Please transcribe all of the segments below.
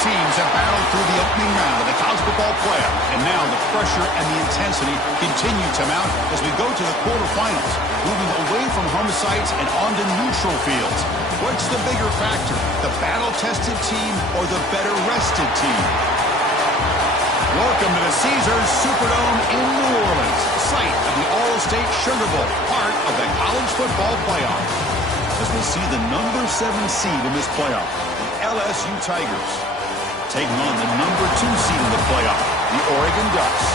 teams have battled through the opening round of the college football playoff, and now the pressure and the intensity continue to mount as we go to the quarterfinals, moving away from home sites and onto neutral fields. What's the bigger factor, the battle-tested team or the better-rested team? Welcome to the Caesars Superdome in New Orleans, site of the All-State Sugar Bowl, part of the college football playoff. As we see the number 7 seed in this playoff, the LSU Tigers, taking on the number 2 seed in the playoff, the Oregon Ducks.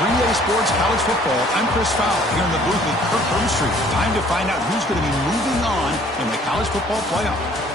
3A Sports College Football, I'm Chris Fowler here in the booth with Kirk Herbstreit. Time to find out who's going to be moving on in the college football playoff.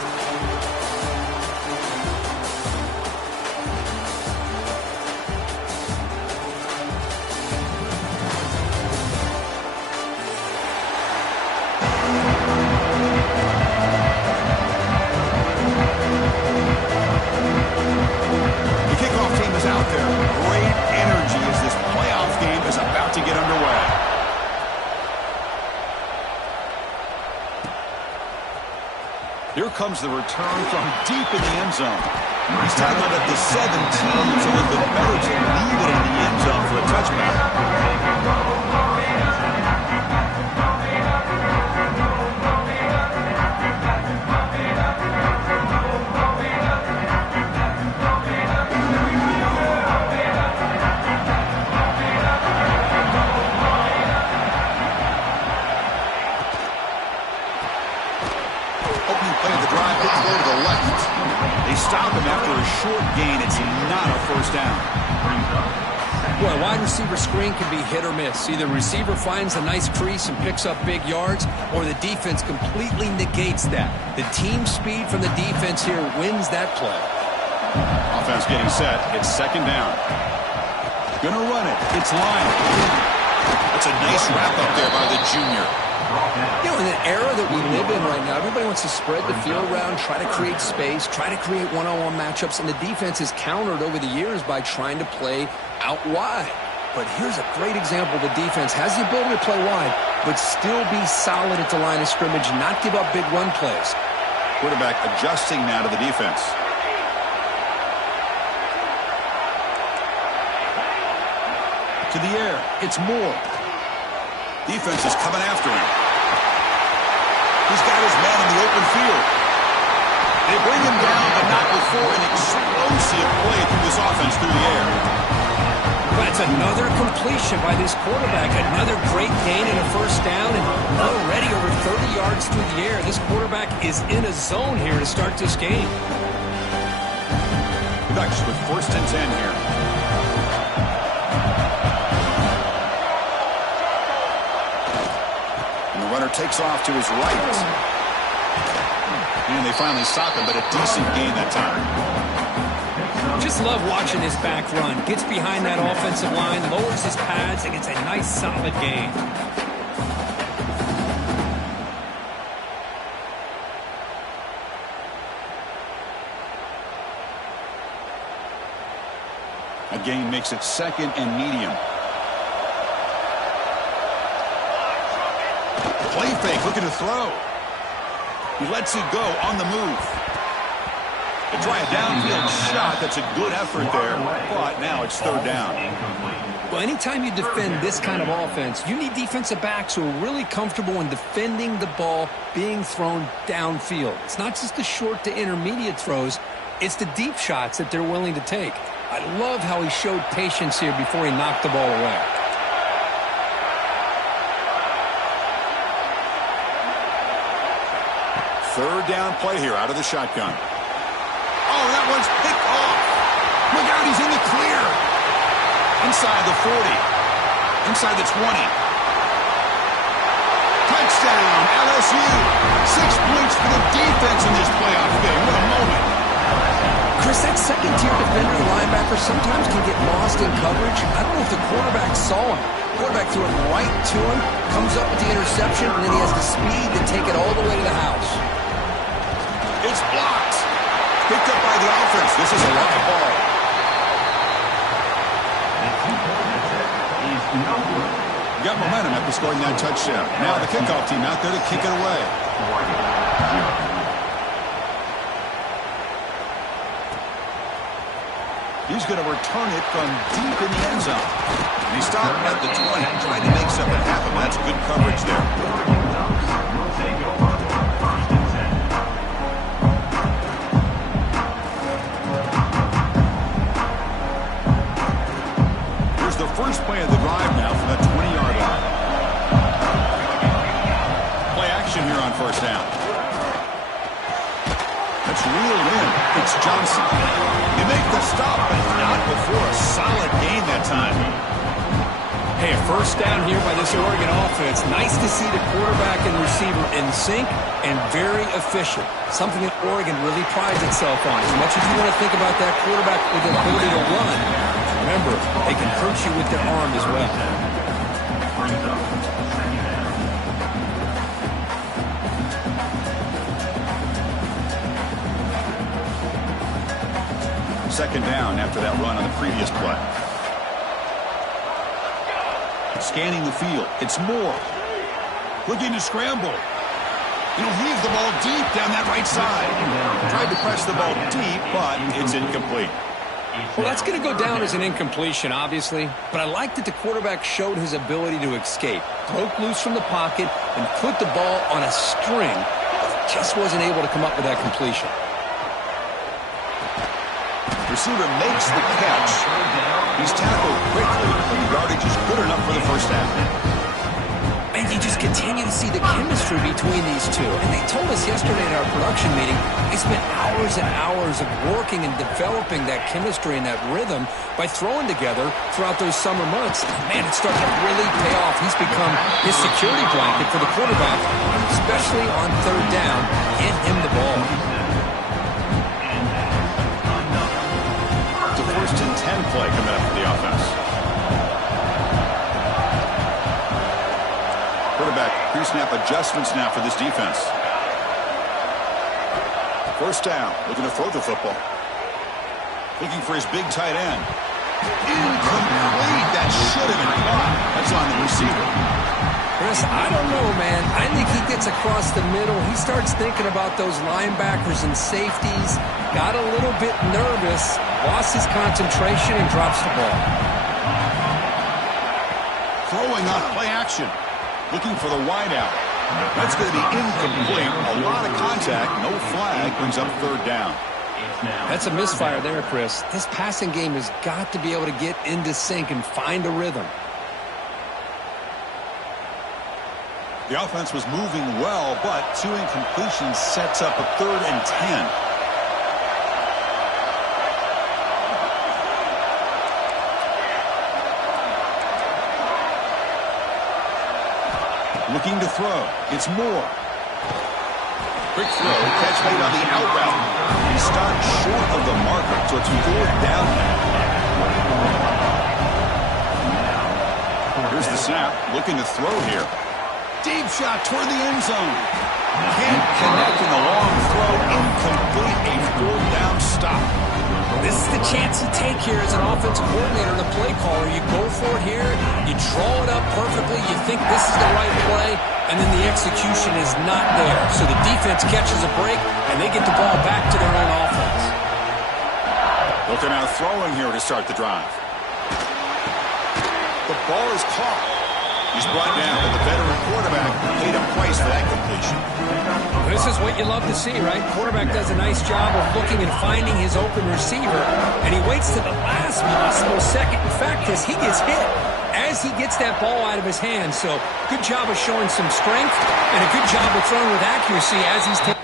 Here comes the return from deep in the end zone. He's tackled at the 17. It's a little bit better to leave it in the end zone for a touchback. They stop him after a short gain. It's not a first down. Well, a wide receiver screen can be hit or miss. Either the receiver finds a nice crease and picks up big yards, or the defense completely negates that. The team speed from the defense here wins that play. Offense getting set. It's second down. Gonna run it. It's lined. It's a nice wrap up there by the junior. You know, in the era that we live in right now, everybody wants to spread the field around, try to create space, try to create one-on-one matchups, and the defense has countered over the years by trying to play out wide. But here's a great example. The defense has the ability to play wide, but still be solid at the line of scrimmage and not give up big run plays. Quarterback adjusting now to the defense. To the air. It's Moore. Defense is coming after him. He's got his man in the open field. They bring him down, but not before an explosive play through this offense through the air. That's another completion by this quarterback. Another great gain and a first down, and already over 30 yards through the air. This quarterback is in a zone here to start this game. Ducks with first and 10 here. Runner takes off to his right. And they finally stop him, but a decent gain that time. Just love watching this back run. Gets behind that offensive line, lowers his pads, and gets a nice solid gain. A gain makes it second and medium. Play fake, looking to throw. He lets it go on the move. They try a downfield shot. That's a good effort there, but now it's third down. Well, anytime you defend this kind of offense, you need defensive backs who are really comfortable in defending the ball being thrown downfield. It's not just the short to intermediate throws. It's the deep shots that they're willing to take. I love how he showed patience here before he knocked the ball away. Third down play here out of the shotgun. Oh, that one's picked off. Look out, he's in the clear. Inside the 40. Inside the 20. Touchdown, LSU. 6 points for the defense in this playoff game. What a moment. Chris, that second-tier defender, the linebacker, sometimes can get lost in coverage. I don't know if the quarterback saw him. The quarterback threw it right to him, comes up with the interception, and then he has the speed to take it all the way to the house. It's blocked. Picked up by the offense. This is a live ball. Got momentum after scoring that touchdown. Now the kickoff team out there to kick it away. He's going to return it from deep in the end zone. And he stopped at the 20, trying to make something happen. That's good coverage there. Here's the first play of the drive now from the 20-yard line. Play action here on first down. That's reeled in. It's Johnson. You make the stop, but not before a solid gain that time. Hey, a first down here by this Oregon offense. Nice to see the quarterback and receiver in sync and very efficient. Something that Oregon really prides itself on. As much as you want to think about that quarterback with the ability to run, remember, they can hurt you with their arm as well. Second down after that run on the previous play. Scanning the field. It's Moore. Looking to scramble. He'll heave the ball deep down that right side. Tried to press the ball deep, but it's incomplete. Well, that's going to go down as an incompletion, obviously. But I like that the quarterback showed his ability to escape. Broke loose from the pocket and put the ball on a string. Just wasn't able to come up with that completion. Receiver makes the catch. He's tackled quickly, but the yardage is good enough for the first down. And you just continue to see the chemistry between these two. And they told us yesterday in our production meeting, they spent hours and hours of working and developing that chemistry and that rhythm by throwing together throughout those summer months. Man, it's starting to really pay off. He's become his security blanket for the quarterback, especially on third down. Get him the ball. First and 10 play coming up for the offense. Quarterback pre-snap adjustments now for this defense. First down, looking to throw the football. Looking for his big tight end. Incomplete. That should have been caught. That's on the receiver. Chris, I don't know, man. I think he gets across the middle. He starts thinking about those linebackers and safeties. Got a little bit nervous. Lost his concentration and drops the ball. Throwing on play action. Looking for the wideout. That's going to be incomplete. A lot of contact. No flag. Brings up third down. That's a misfire there, Chris. This passing game has got to be able to get into sync and find a rhythm. The offense was moving well, but two incompletions sets up a 3rd and 10. Looking to throw. It's Moore. Quick throw. Catch made on the out route. He starts short of the marker, so it's 4th down now. Here's the snap. Looking to throw here. Deep shot toward the end zone. Can't connect in the long throw. Incomplete. A 4th down stop. This is the chance you take here as an offensive coordinator and a play caller. You go for it here. You draw it up perfectly. You think this is the right play, and then the execution is not there. So the defense catches a break, and they get the ball back to their own offense. Looking out throwing here to start the drive. The ball is caught. He's brought down, and the veteran quarterback paid a price for that completion. This is what you love to see, right? Quarterback does a nice job of looking and finding his open receiver, and he waits to the last possible second. In fact, Chris, he gets hit as he gets that ball out of his hands. So good job of showing some strength and a good job of throwing with accuracy as he's taking.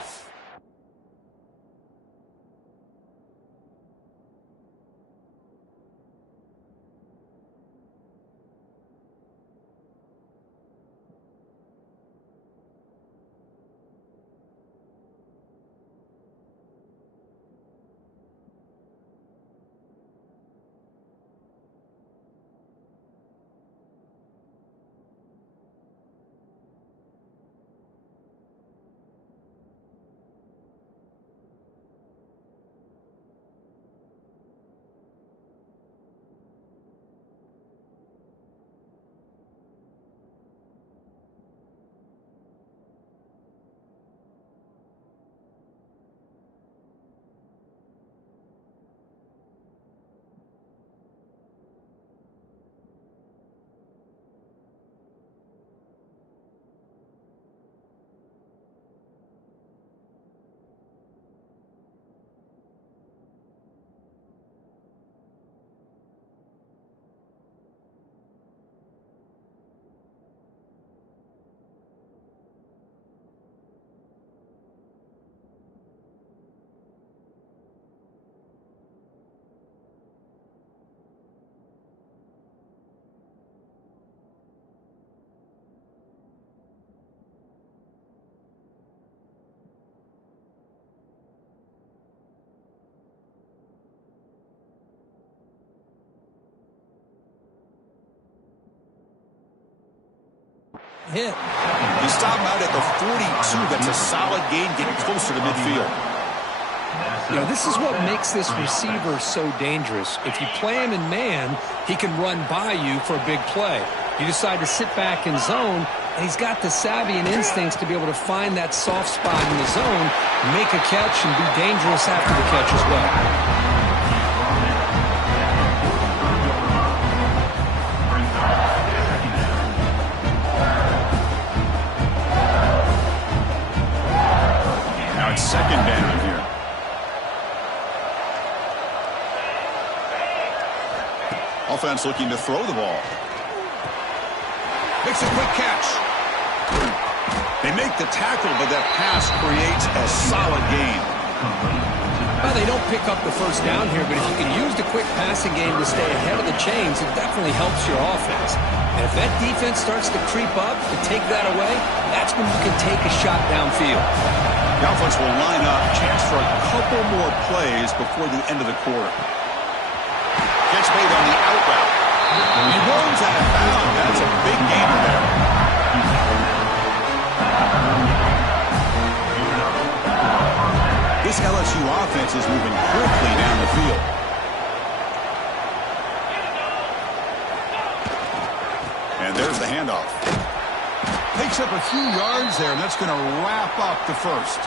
hit. He stopped out at the 42. That's a solid gain, getting closer to midfield. You know, this is what makes this receiver so dangerous. If you play him in man, he can run by you for a big play. You decide to sit back in zone, and he's got the savvy and instincts to be able to find that soft spot in the zone, make a catch, and be dangerous after the catch as well. Second down here. Offense looking to throw the ball. Makes a quick catch. They make the tackle, but that pass creates a solid gain. Well, they don't pick up the first down here, but if you can use the quick passing game to stay ahead of the chains, it definitely helps your offense. And if that defense starts to creep up and take that away, that's when you can take a shot downfield. The offense will line up, chance for a couple more plays before the end of the quarter. Catch made on the out route. He runs out of bounds. That's a big gain there. This LSU offense is moving quickly down the field. And there's the handoff. Takes up a few yards there, and that's going to wrap up the first.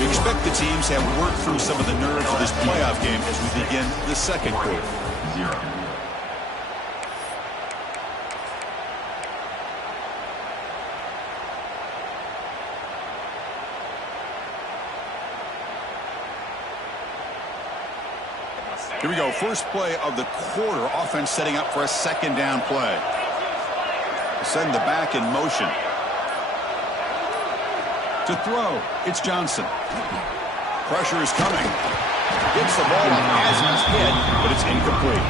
We expect the teams to have worked through some of the nerves of this playoff game as we begin the second quarter. Here we go, first play of the quarter. Offense setting up for a second down play. Send the back in motion. To throw, it's Johnson. Pressure is coming. Gets the ball up as he's hit, but it's incomplete.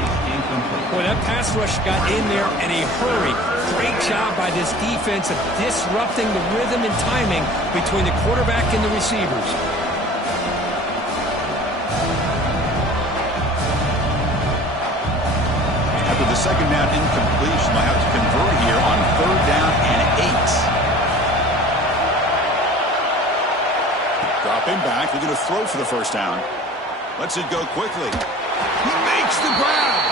Boy, that pass rush got in there in a hurry. Great job by this defense of disrupting the rhythm and timing between the quarterback and the receivers. After the second down incompletion, they'll have to convert here on third down and 8. Dropping back, looking to throw for the first down. Lets it go quickly. He makes the grab.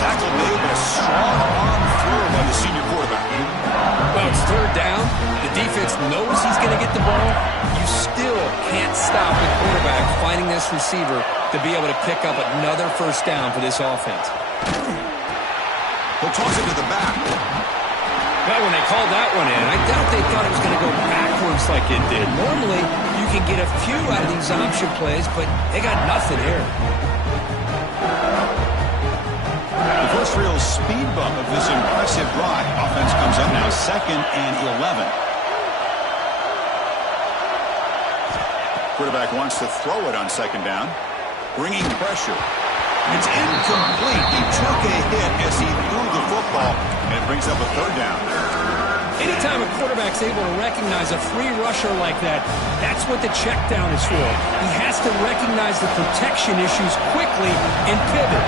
Tackle made, but a strong arm throw by the senior quarterback. Well, it's third down. The defense knows he's going to get the ball. You still can't stop the quarterback finding this receiver to be able to pick up another first down for this offense. He'll toss it to the back. Well, when they called that one in, I doubt they thought it was going to go backwards like it did. Normally, you can get a few out of these option plays, but they got nothing here. The first real speed bump of this impressive drive. Offense comes up now, 2nd and 11. Quarterback wants to throw it on second down. Bringing pressure. It's incomplete. He took a hit as he threw the football, and it brings up a third down. Anytime a quarterback's able to recognize a free rusher like that, that's what the check down is for. He has to recognize the protection issues quickly and pivot.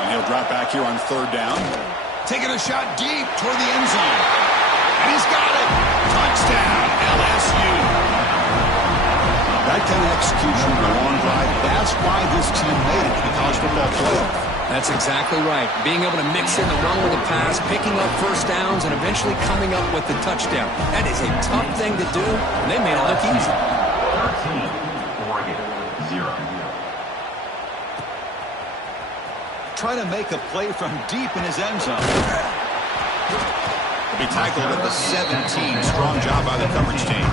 And he'll drop back here on third down. Taking a shot deep toward the end zone. And he's got it. Touchdown, LSU. That kind of execution in a long drive, that's why this team made it to the college football playoff. That's exactly right. Being able to mix in the run with the pass, picking up first downs, and eventually coming up with the touchdown. That is a tough thing to do, and they made it look easy. 13-0. Trying to make a play from deep in his end zone. He'll be tackled at the 17. Strong job by the coverage team.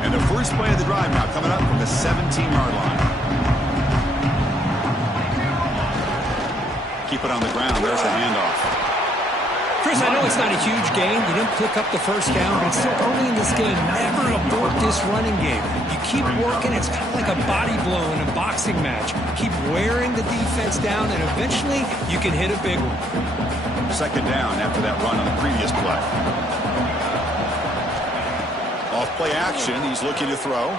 And the first play of the drive now coming up from the 17-yard line. Keep it on the ground. There's the handoff. Chris, I know it's not a huge gain. You didn't pick up the first down, but it's still early in this game. Never abort this running game. You keep working. It's kind of like a body blow in a boxing match. Keep wearing the defense down, and eventually you can hit a big one. Second down after that run on the previous play. Off play action, he's looking to throw.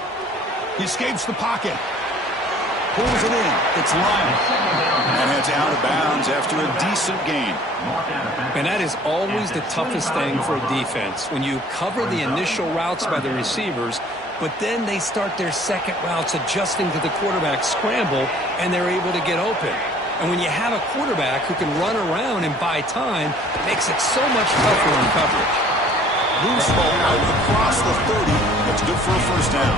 He escapes the pocket. Pulls it in. It's lined. And heads out of bounds after a decent gain. And that is always the toughest thing for a defense. When you cover the initial routes by the receivers, but then they start their second routes adjusting to the quarterback scramble, and they're able to get open. And when you have a quarterback who can run around and buy time, it makes it so much tougher in coverage. Loose ball out across the 30. That's good for a first down.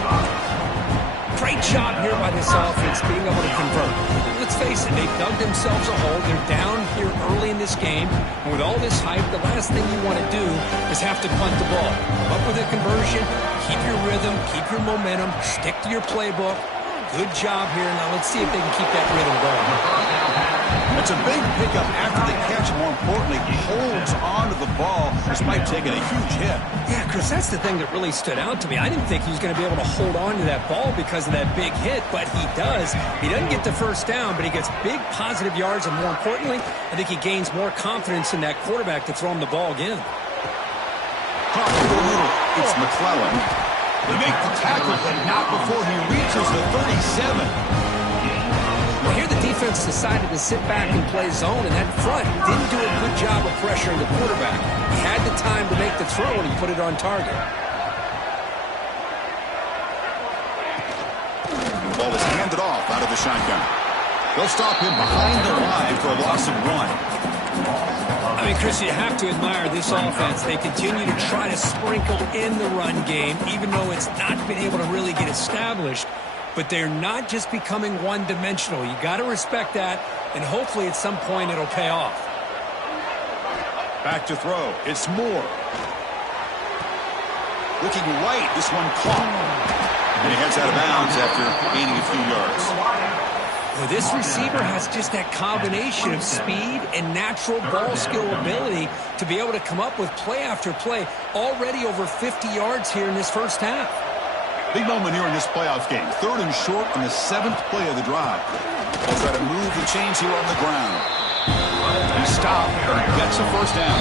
Great job here by this offense being able to convert. Let's face it, they've dug themselves a hole. They're down here early in this game. And with all this hype, the last thing you want to do is have to punt the ball. Come up with a conversion, keep your rhythm, keep your momentum, stick to your playbook. Good job here. Now let's see if they can keep that rhythm going. It's a big pickup after the catch. More importantly, he holds onto the ball despite taking a huge hit. Yeah, Chris, that's the thing that really stood out to me. I didn't think he was going to be able to hold on to that ball because of that big hit, but he does. He doesn't get the first down, but he gets big positive yards, and more importantly, I think he gains more confidence in that quarterback to throw him the ball again. Caught to the middle. It's McClellan. They make the tackle, but not before he reaches the 37. Well, here the defense decided to sit back and play zone, and that front didn't do a good job of pressuring the quarterback. He had the time to make the throw, and he put it on target. The ball is handed off out of the shotgun. They'll stop him behind the line for a loss of 1. I mean, Chris, you have to admire this offense. They continue to try to sprinkle in the run game, even though it's not been able to really get established. But they're not just becoming one-dimensional. You got to respect that, and hopefully at some point it'll pay off. Back to throw. It's Moore. Looking right. This one caught. And he heads out of bounds after gaining a few yards. Well, this receiver has just that combination of speed and natural ball skill ability to be able to come up with play after play. Already over 50 yards here in this first half. Big moment here in this playoff game. 3rd and short on the 7th play of the drive. They'll try to move the chains here on the ground. He stopped, but he gets a first down.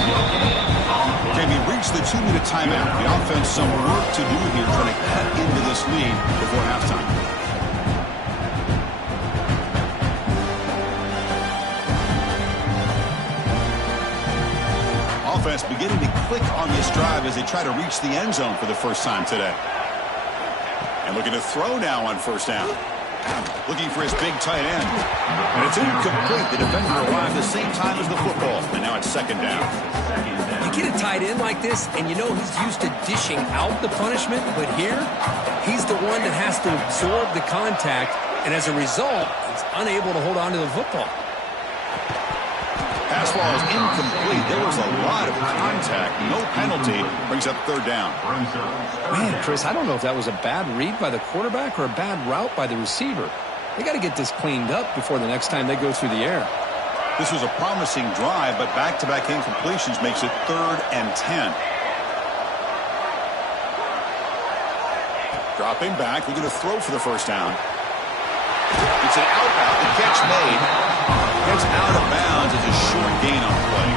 Okay, we reached the 2-minute timeout. The offense some work to do here trying to cut into this lead before halftime. Offense beginning to click on this drive as they try to reach the end zone for the first time today. And looking to throw now on first down. Looking for his big tight end. And it's incomplete. The defender arrived the same time as the football. And now it's 2nd down. You get a tight end like this, and you know he's used to dishing out the punishment. But here, he's the one that has to absorb the contact. And as a result, he's unable to hold on to the football. Pass ball is incomplete. There was a lot of contact. No penalty. Brings up 3rd down. Man, Chris, I don't know if that was a bad read by the quarterback or a bad route by the receiver. They got to get this cleaned up before the next time they go through the air. This was a promising drive, but back-to-back incompletions makes it 3rd and 10. Dropping back. We're going to throw for the first down. It's an out route. The catch made. Gets out of bounds. It's a short gain on the play.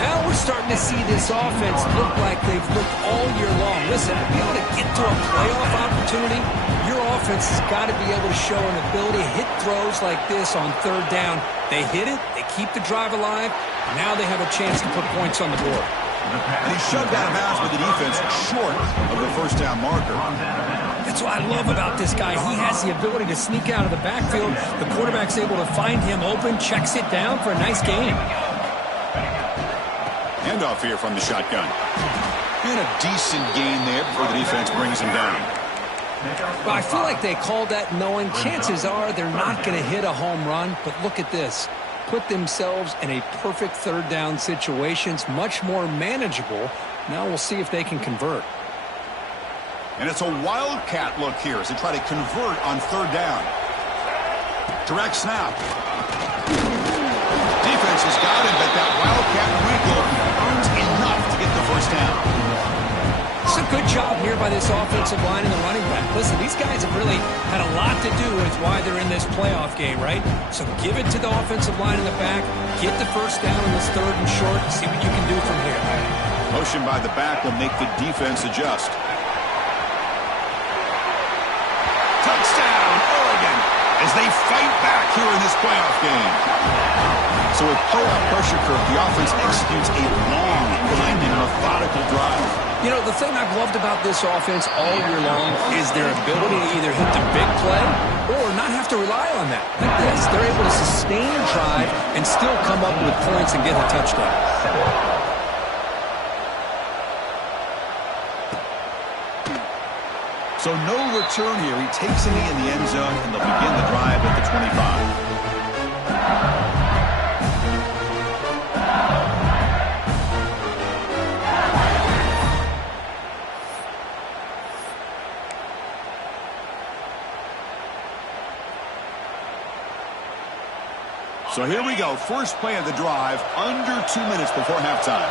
Now we're starting to see this offense look like they've looked all year long. Listen, to be able to get to a playoff opportunity, your offense has got to be able to show an ability to hit throws like this on 3rd down. They hit it. They keep the drive alive. Now they have a chance to put points on the board. And he's shoved out of bounds with the defense short of the first down marker. That's what I love about this guy. He has the ability to sneak out of the backfield. The quarterback's able to find him open, checks it down for a nice gain. Handoff here from the shotgun. And a decent gain there before the defense brings him down. Well, I feel like they called that knowing chances are they're not going to hit a home run. But look at this. Put themselves in a perfect 3rd down situation. It's much more manageable. Now we'll see if they can convert. And it's a wildcat look here as they try to convert on 3rd down. Direct snap. Defense has got him, but that wildcat wiggle earns enough to get the first down. It's a good job here by this offensive line and the running back. Listen, these guys have really had a lot to do with why they're in this playoff game, right? So give it to the offensive line in the back, get the first down in this 3rd and short, and see what you can do from here. Motion by the back will make the defense adjust. as they fight back here in this playoff game. So with playoff pressure curve, the offense executes a long, grinding, methodical drive. You know, the thing I've loved about this offense all year long is their ability to either hit the big play or not have to rely on that. Like this, they're able to sustain a drive and still come up with points and get a touchdown. So no return here. He takes a knee in the end zone, and they'll begin the drive at the 25. So here we go. First play of the drive, under 2 minutes before halftime.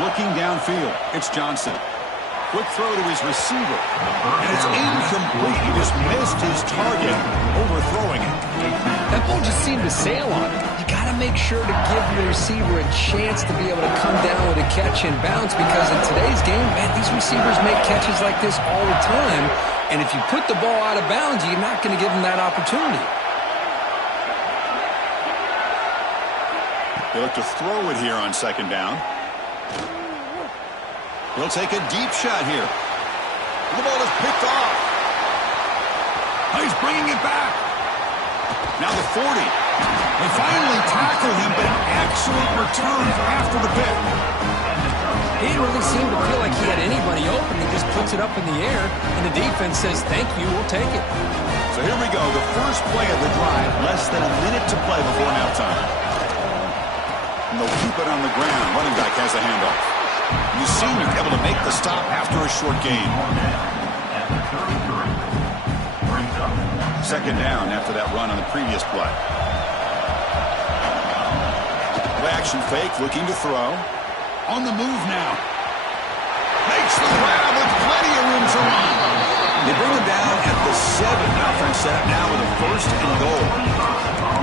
Looking downfield, it's Johnson. Quick throw to his receiver. And it's incomplete. He just missed his target, overthrowing it. That ball just seemed to sail on him. You got to make sure to give your receiver a chance to be able to come down with a catch and bounce, because in today's game, man, these receivers make catches like this all the time. And if you put the ball out of bounds, you're not going to give them that opportunity. They look to throw it here on second down. He'll take a deep shot here. The ball is picked off. Oh, he's bringing it back. Now the 40. They finally tackle him, but an excellent return after the pick. He didn't really seem to feel like he had anybody open. He just puts it up in the air, and the defense says, thank you, we'll take it. So here we go, the first play of the drive, less than a minute to play before halftime. And they'll keep it on the ground. Running back has a handoff. You seem to be able to make the stop after a short gain. Second down after that run on the previous play. Play action fake, looking to throw. On the move now. Makes the grab with plenty of room to run. They bring him down at the 7. Offense set up now with a first and goal.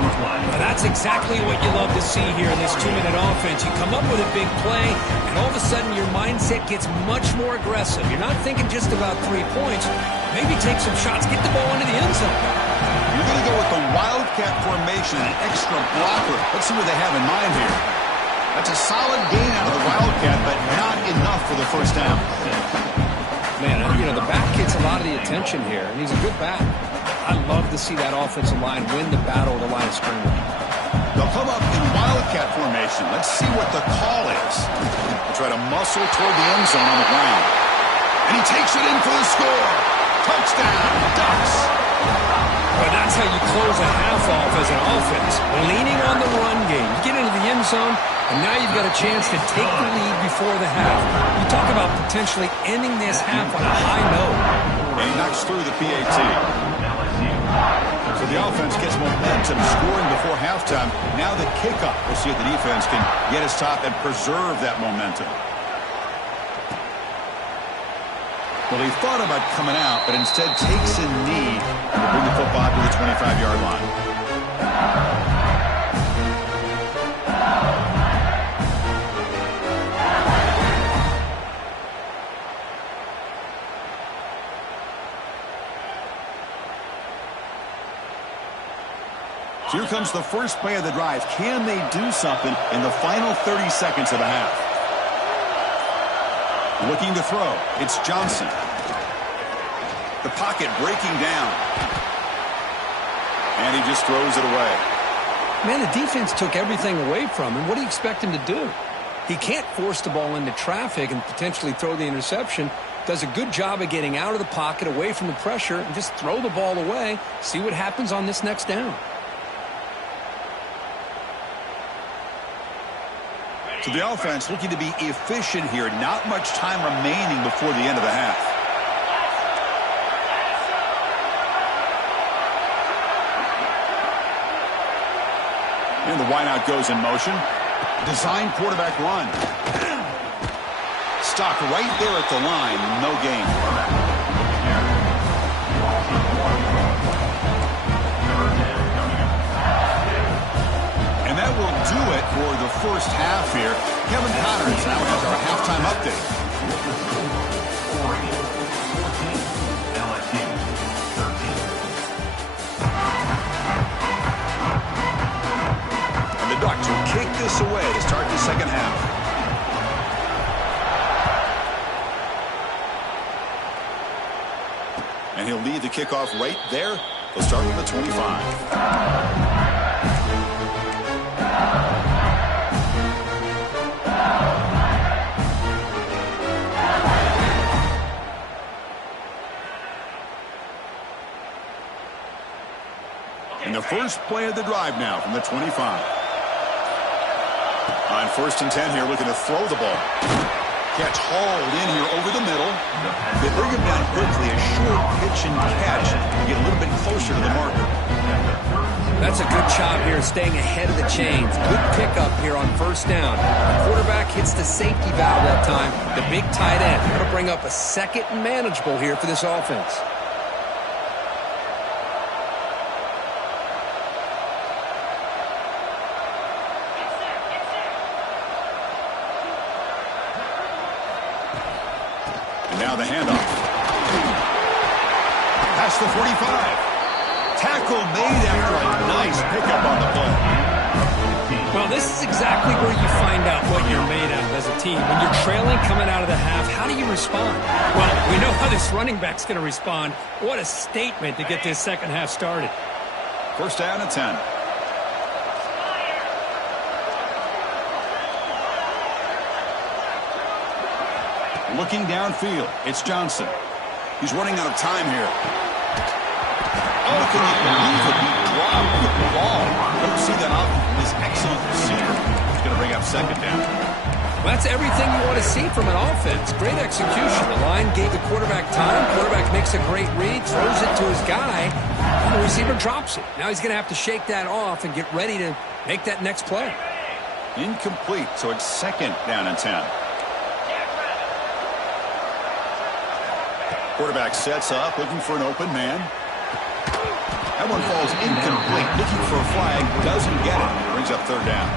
Well, that's exactly what you love to see here in this 2-minute offense. You come up with a big play, and all of a sudden your mindset gets much more aggressive. You're not thinking just about 3 points. Maybe take some shots, get the ball into the end zone. You're going to go with the Wildcat formation, an extra blocker. Let's see what they have in mind here. That's a solid gain out of the Wildcat, but not enough for the first down. Man, you know, the back gets a lot of the attention here, and he's a good back. I love to see that offensive line win the battle at the line of scrimmage. They'll come up in Wildcat formation. Let's see what the call is. They'll try to muscle toward the end zone on the ground. And he takes it in for the score. Touchdown, Ducks. Well, that's how you close a half off as an offense. Leaning on the run game. You get into the end zone, and now you've got a chance to take the lead before the half. You talk about potentially ending this half on a high note. And he knocks through the PAT. So the offense gets momentum, scoring before halftime. Now the kickoff. We'll see if the defense can get a stop and preserve that momentum. Well, he thought about coming out, but instead takes a knee to bring the football to the 25-yard line. So here comes the first play of the drive. Can they do something in the final 30 seconds of the half? Looking to throw. It's Johnson. The pocket breaking down. And he just throws it away. Man, the defense took everything away from him. What do you expect him to do? He can't force the ball into traffic and potentially throw the interception. Does a good job of getting out of the pocket, away from the pressure, and just throw the ball away. See what happens on this next down. So the offense looking to be efficient here. Not much time remaining before the end of the half. And the wideout goes in motion. Design quarterback run. Stopped right there at the line. No gain. And that will do it for the first half here. Kevin Connors now has our halftime update. apiece away to start the second half. And he'll lead the kickoff right there. They'll start with the 25. And the first play of the drive now from the 25. On 1st and 10 here, looking to throw the ball. Catch hauled in here over the middle. They bring him down quickly, a short pitch and catch to get a little bit closer to the marker. That's a good job here, staying ahead of the chains. Good pickup here on 1st down. The quarterback hits the safety valve that time. The big tight end. Going to bring up a second and manageable here for this offense. Now the handoff. Past the 45. Tackle made after a nice pickup on the play. Well, this is exactly where you find out what you're made of as a team. When you're trailing coming out of the half, how do you respond? Well, we know how this running back's going to respond. What a statement to get this second half started. 1st down and 10. Looking downfield, it's Johnson. He's running out of time here. Oh, can you believe it? He dropped the ball. Don't see that often from this excellent receiver. He's going to bring up 2nd down. Well, that's everything you want to see from an offense. Great execution. The line gave the quarterback time. Quarterback makes a great read, throws it to his guy, and the receiver drops it. Now he's going to have to shake that off and get ready to make that next play. Incomplete, so it's 2nd down and 10. Quarterback sets up, looking for an open man. That one falls incomplete. Looking for a flag, doesn't get it. Brings up 3rd down.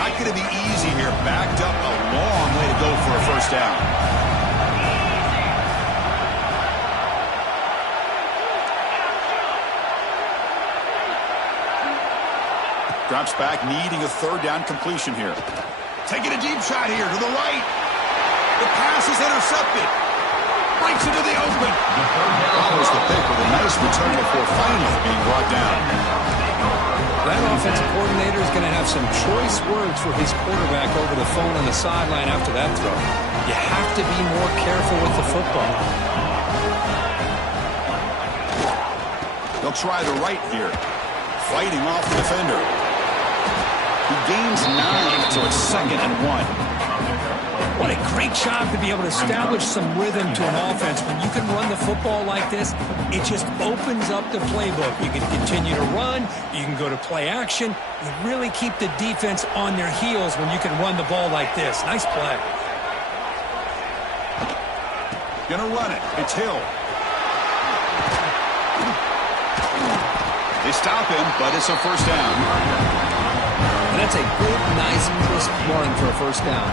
Not going to be easy here. Backed up a long way to go for a 1st down. Drops back, needing a 3rd down completion here. Taking a deep shot here to the right. The pass is intercepted. Breaks into the open. Follows the pick with a nice return before finally being brought down. That offensive coordinator is going to have some choice words for his quarterback over the phone on the sideline after that throw. You have to be more careful with the football. They'll try the right here. Fighting off the defender. He gains 9, so it's 2nd and 1. What a great job to be able to establish some rhythm to an offense. When you can run the football like this, it just opens up the playbook. You can continue to run. You can go to play action. You really keep the defense on their heels when you can run the ball like this. Nice play. Gonna run it. It's Hill. They stop him, but it's a 1st down. And that's a good, nice, crisp run for a 1st down.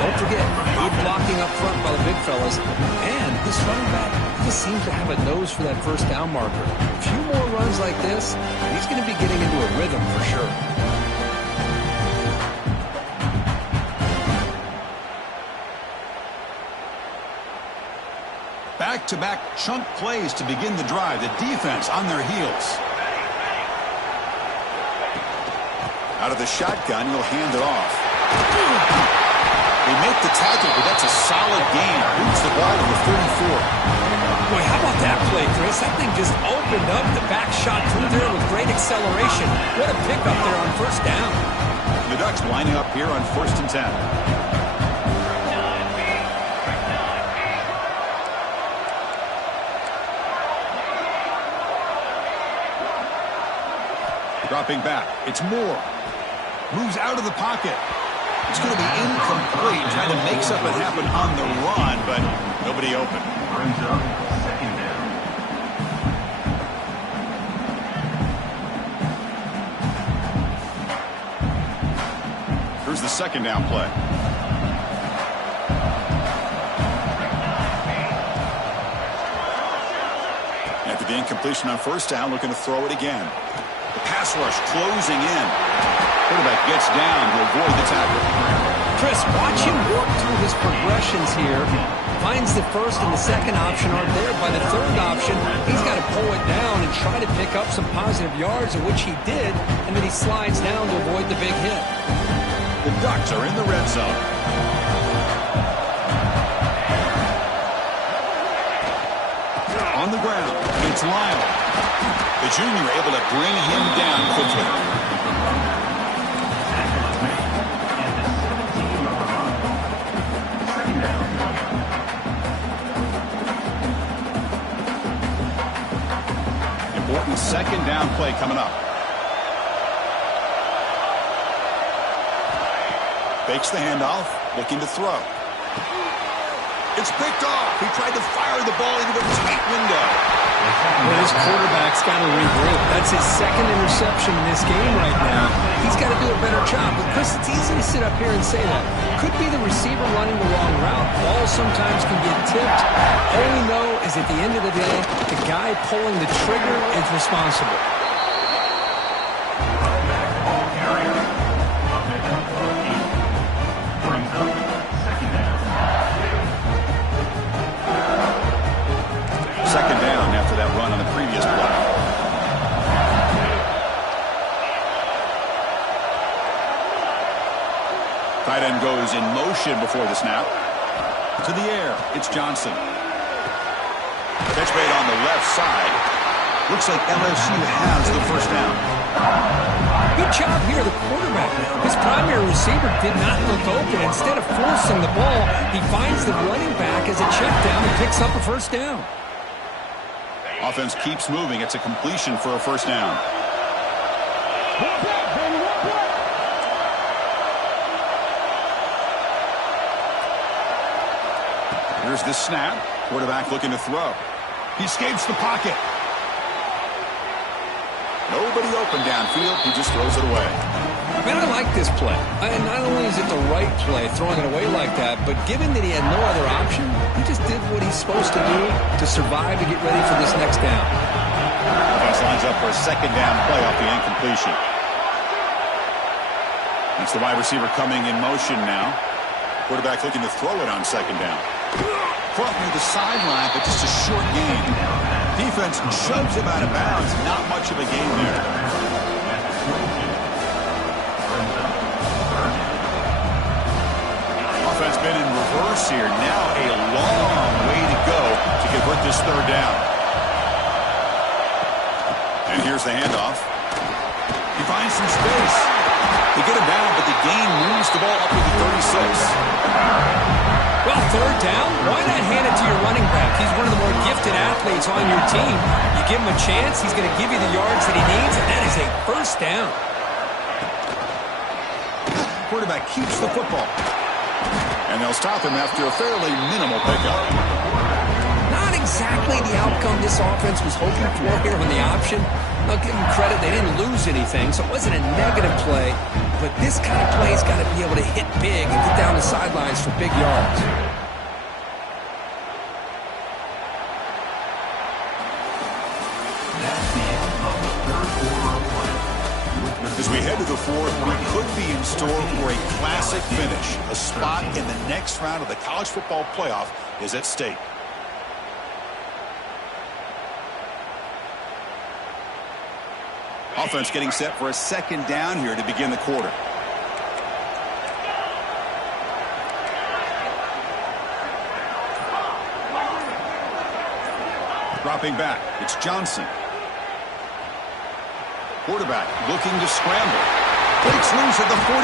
Don't forget, good blocking up front by the big fellas. And this running back just seems to have a nose for that 1st down marker. A few more runs like this, and he's going to be getting into a rhythm for sure. Back-to-back chunk plays to begin the drive. The defense on their heels. Out of the shotgun, he'll hand it off. They make the tackle, but that's a solid gain. Boots the ball to the 34. Boy, how about that play, Chris? That thing just opened up. The back shot through there with great acceleration. What a pickup there on 1st down. The Ducks lining up here on 1st and 10. Dropping back. It's Moore. Moves out of the pocket. It's going to be incomplete. Trying to make something happen on the run, but nobody open. Brings up 2nd down. Here's the 2nd down play. After the incompletion on first down, looking to throw it again. The pass rush closing in. Quarterback gets down to avoid the tackle. Chris, watch him work through his progressions here. Finds the first and the second option aren't there. By the third option, he's got to pull it down and try to pick up some positive yards, of which he did, and then he slides down to avoid the big hit. The Ducks are in the red zone. On the ground, it's Lyle. The junior able to bring him down quickly. Important second down play coming up. Fakes the handoff, looking to throw. It's picked off. He tried to fire the ball into a tight window. Well, this quarterback's got to regroup. That's his second interception in this game right now. He's got to do a better job. But, Chris, it's easy to sit up here and say that. Could be the receiver running the wrong route. Ball sometimes can get tipped. All we know is at the end of the day, the guy pulling the trigger is responsible. Second down after that run on the previous play. Tight end goes in motion before the snap. To the air, it's Johnson. Catch made on the left side. Looks like LSU has the first down. Good job here, the quarterback. His primary receiver did not look open. Instead of forcing the ball, he finds the running back as a check down and picks up a first down. Offense keeps moving. It's a completion for a first down. Here's the snap. Quarterback looking to throw. He escapes the pocket. Nobody open downfield. He just throws it away. Man, I like this play. And not only is it the right play, throwing it away like that, but given that he had no other option, he just did what he's supposed to do to survive and get ready for this next down. Offense lines up for a second down play off the incompletion. That's the wide receiver coming in motion now. Quarterback looking to throw it on second down. Caught near the sideline, but just a short gain. Defense shoves him out of bounds. Not much of a gain there. Offense been in reverse here. Now a long way to go to convert this third down. And here's the handoff. He finds some space. They get him down, but the gain moves the ball up to the 36. Well, third down, why not hand it to your running back? He's one of the more gifted athletes on your team. You give him a chance, he's going to give you the yards that he needs, and that is a first down. Quarterback keeps the football. And they'll stop him after a fairly minimal pickup. Not exactly the outcome this offense was hoping for here on the option. I'll give them credit, they didn't lose anything, so it wasn't a negative play. But this kind of play's got to be able to hit big and get down the sidelines for big yards. As we head to the fourth, we could be in store for a classic finish. A spot in the next round of the college football playoff is at stake. Offense getting set for a second down here to begin the quarter. Dropping back, it's Johnson. Quarterback looking to scramble. Breaks loose at the 45.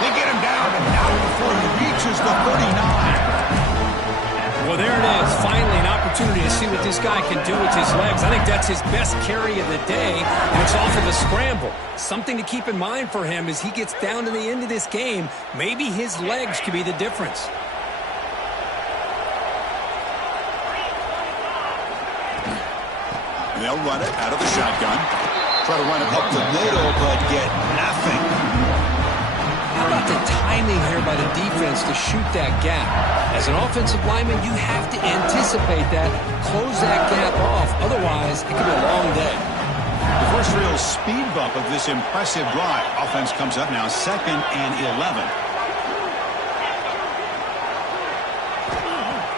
They get him down, and not before he reaches the 39. Well, there it is. Finally, an opportunity to see what this guy can do with his legs. I think that's his best carry of the day, and it's off of a scramble. Something to keep in mind for him as he gets down to the end of this game. Maybe his legs could be the difference. And they'll run it out of the shotgun. Try to run it up the middle, but get nothing. How about the tight timing here by the defense to shoot that gap. As an offensive lineman, you have to anticipate that, close that gap off. Otherwise, it could be a long day. The first real speed bump of this impressive drive. Offense comes up now 2nd and 11.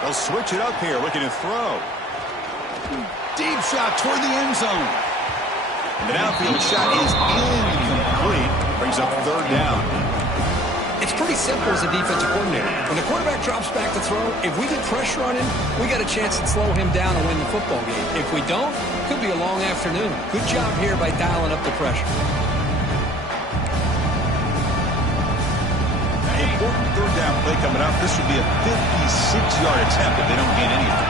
They'll switch it up here, looking to throw. Deep shot toward the end zone. The downfield shot is incomplete. Brings up 3rd down. It's pretty simple as a defensive coordinator. When the quarterback drops back to throw, if we get pressure on him, we got a chance to slow him down and win the football game. If we don't, it could be a long afternoon. Good job here by dialing up the pressure. Important 3rd down play coming up. This would be a 56-yard attempt if they don't gain anything.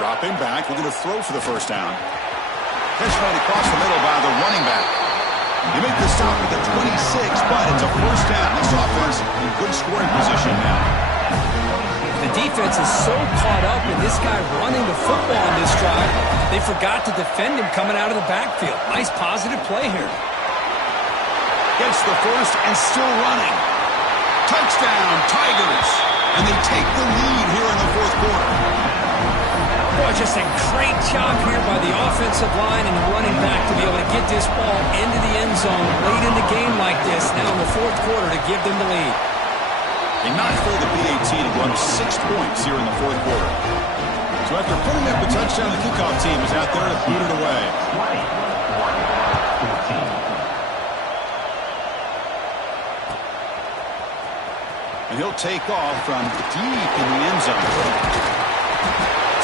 Dropping back, looking to throw for the 1st down. Catch made across the middle by the running back. You make the stop at the 26, but it's a 1st down. This offense in good scoring position now. The defense is so caught up in this guy running the football on this drive, they forgot to defend him coming out of the backfield. Nice positive play here. Gets the 1st and still running. Touchdown, Tigers. And they take the lead here in the 4th quarter. Boy, just a great job here by the offensive line and the running back to be able to get this ball into the end zone late in the game like this, now in the 4th quarter to give them the lead. They knocked through the PAT to go up 6 points here in the 4th quarter. So after putting up the touchdown, the kickoff team is out there to boot it away. And he'll take off from deep in the end zone.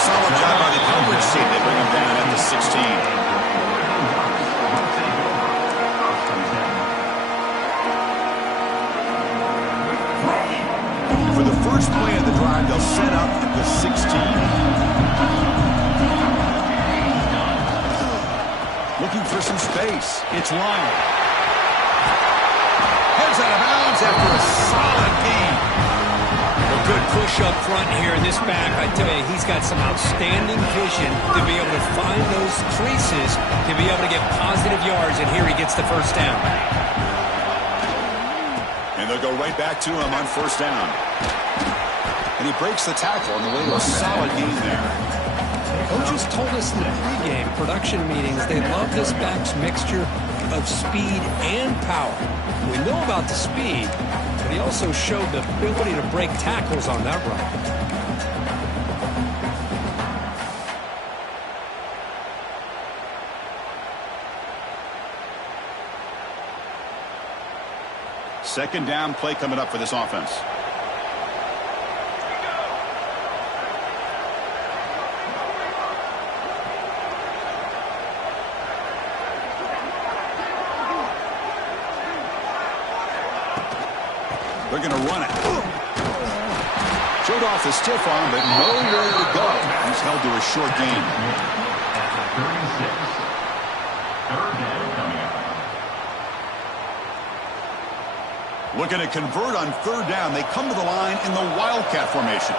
Solid job by the coverage team. They bring him down at the 16. For the first play of the drive, they'll set up at the 16. Looking for some space. It's Lyon. Heads out of bounds after a solid game. A good push up front here in this back. I tell you, he's got some outstanding vision to be able to find those creases, to be able to get positive yards, and here he gets the 1st down. And they'll go right back to him on 1st down. And he breaks the tackle on the way to a solid gain there. Coaches told us in the pregame production meetings they love this back's mixture of speed and power. We know about the speed, but he also showed the ability to break tackles on that run. Second down play coming up for this offense. They're going to run it. Showed off the stiff arm, but nowhere to go. He's held to a short gain. After 36. 3rd down coming up. Looking to convert on 3rd down. They come to the line in the Wildcat formation.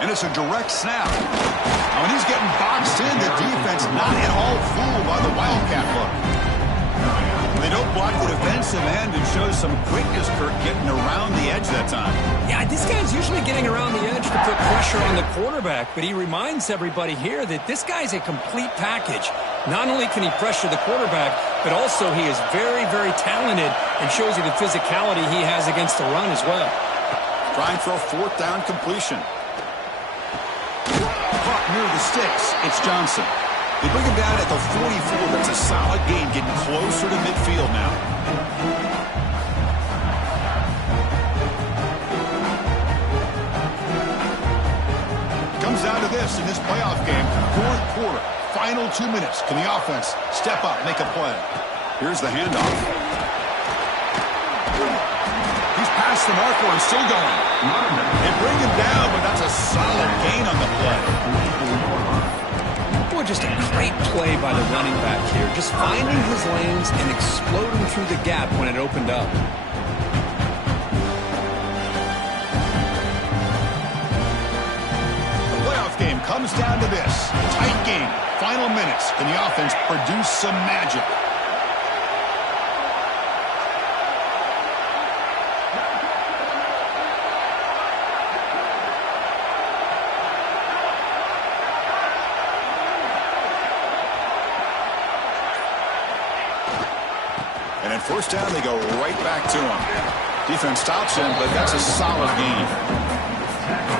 And it's a direct snap. Now, when he's getting boxed in, the defense not at all fooled by the Wildcat look. They don't block the defensive end and show some quickness, Kirk, getting around the edge that time. Yeah, this guy's usually getting around the edge to put pressure on the quarterback, but he reminds everybody here that this guy's a complete package. Not only can he pressure the quarterback, but also he is very, very talented and shows you the physicality he has against the run as well. Trying for a 4th down completion. Caught near the sticks. It's Johnson. They bring him down at the 44. That's a solid gain, getting closer to midfield now. Comes down to this in this playoff game. 4th quarter, final 2 minutes. Can the offense step up, make a play? Here's the handoff. past the marker and still going. They bring him down, but that's a solid gain on the play. Boy, just a great play by the running back here. Just finding his lanes and exploding through the gap when it opened up. The playoff game comes down to this. Tight game. Final minutes. Can the offense produce some magic? And at first down, they go right back to him. Defense stops him, but that's a solid gain.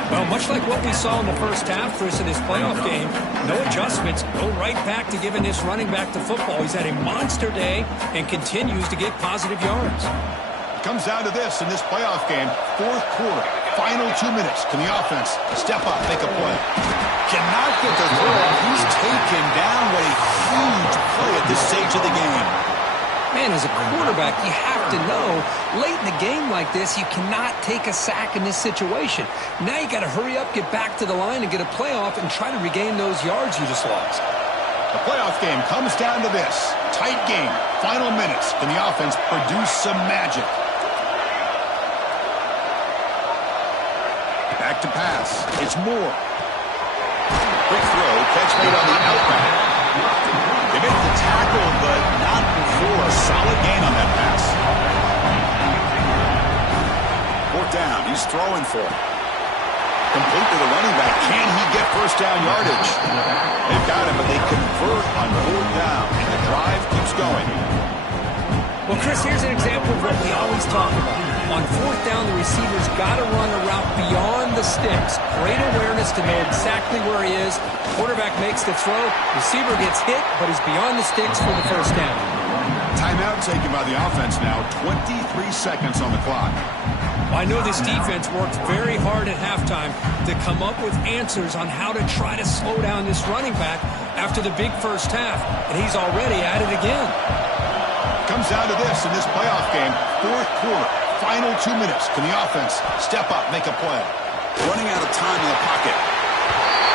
Well, much like what we saw in the first half, Chris, in this playoff game, no adjustments, go right back to giving this running back the football. He's had a monster day and continues to get positive yards. It comes down to this in this playoff game, fourth quarter, final 2 minutes. Can the offense step up, make a play? Cannot get the throw. He's taken down. What a huge play at this stage of the game. Man, as a quarterback, you have to know, late in the game like this, you cannot take a sack in this situation. Now you got to hurry up, get back to the line, and get a playoff and try to regain those yards you just lost. The playoff game comes down to this. Tight game, final minutes. Can the offense produce some magic? Back to pass. It's Moore. Quick throw, catch made on the outback. They make the tackle, but not before a solid gain on that pass. Fourth down, he's throwing for it. Complete to the running back. Can he get first down yardage? They've got him, but they convert on fourth down, and the drive keeps going. Well, Chris, here's an example of what we always talk about. On fourth down, the receiver's got to run a route beyond the sticks. Great awareness to know exactly where he is. Quarterback makes the throw. Receiver gets hit, but he's beyond the sticks for the first down. Timeout taken by the offense now. 23 seconds on the clock. Well, I know this defense worked very hard at halftime to come up with answers on how to try to slow down this running back after the big first half, and he's already at it again. Comes down to this in this playoff game. Fourth quarter, final 2 minutes. Can the offense step up, make a play? Running out of time in the pocket.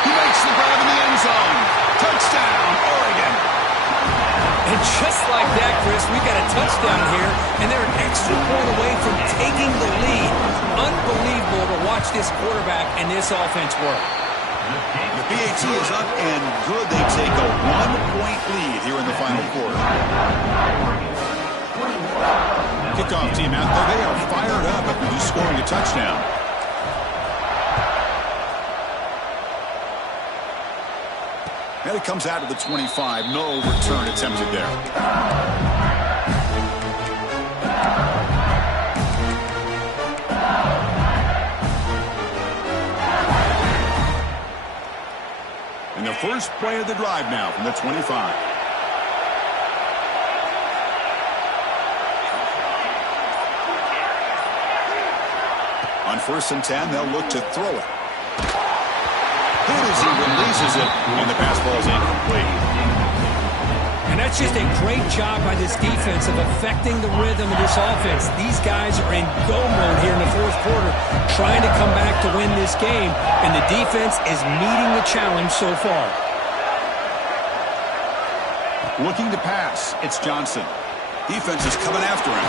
He makes the grab in the end zone. Touchdown, Oregon. And just like that, Chris, we've got a touchdown here, and they're an extra point away from taking the lead. Unbelievable to watch this quarterback and this offense work. The BAT is up and good. They take a 1-point lead here in the final quarter. Kickoff team out there. They are fired up after just scoring a touchdown. And it comes out of the 25. No return attempted there. And the first play of the drive now from the 25. On 1st and 10, they'll look to throw it. Good as he releases it, and the pass ball is incomplete. And that's just a great job by this defense of affecting the rhythm of this offense. These guys are in go mode here in the fourth quarter, trying to come back to win this game, and the defense is meeting the challenge so far. Looking to pass, it's Johnson. Defense is coming after him.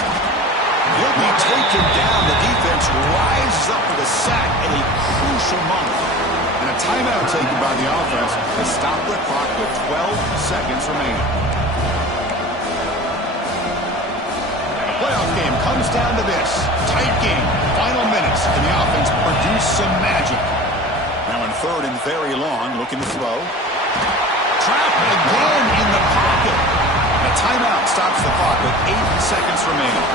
He'll be taken down. The defense rises up with a sack at a crucial moment. And a timeout taken by the offense to stop the clock with 12 seconds remaining. The playoff game comes down to this. Tight game. Final minutes. Can the offense produce some magic? Now in 3rd and very long, looking to throw. Trapped again in the pocket. A timeout stops the clock with 8 seconds remaining.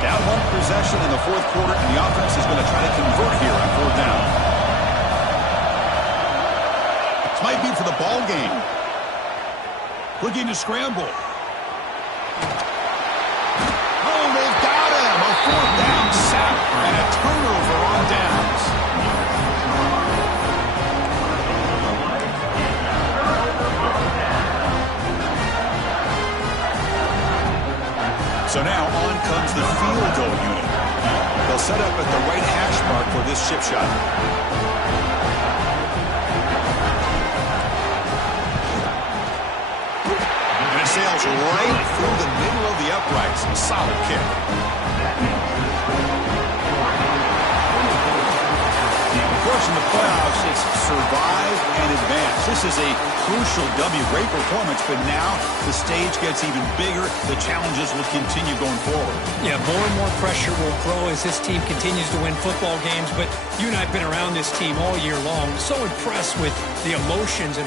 Down one possession in the fourth quarter, and the offense is going to try to convert here on 4th down. This might be for the ball game. Looking to scramble. Oh, they've got him. A 4th down sack and a turnover on downs. So now on comes the field goal unit. They'll set up at the right hash mark for this chip shot. And it sails right through the middle of the uprights. A solid kick. Of course, in the playoffs, it's survive and advance. This is a crucial W. Great performance, but now the stage gets even bigger. The challenges will continue going forward. Yeah, more and more pressure will grow as this team continues to win football games. But you and I have been around this team all year long. So impressed with the emotions and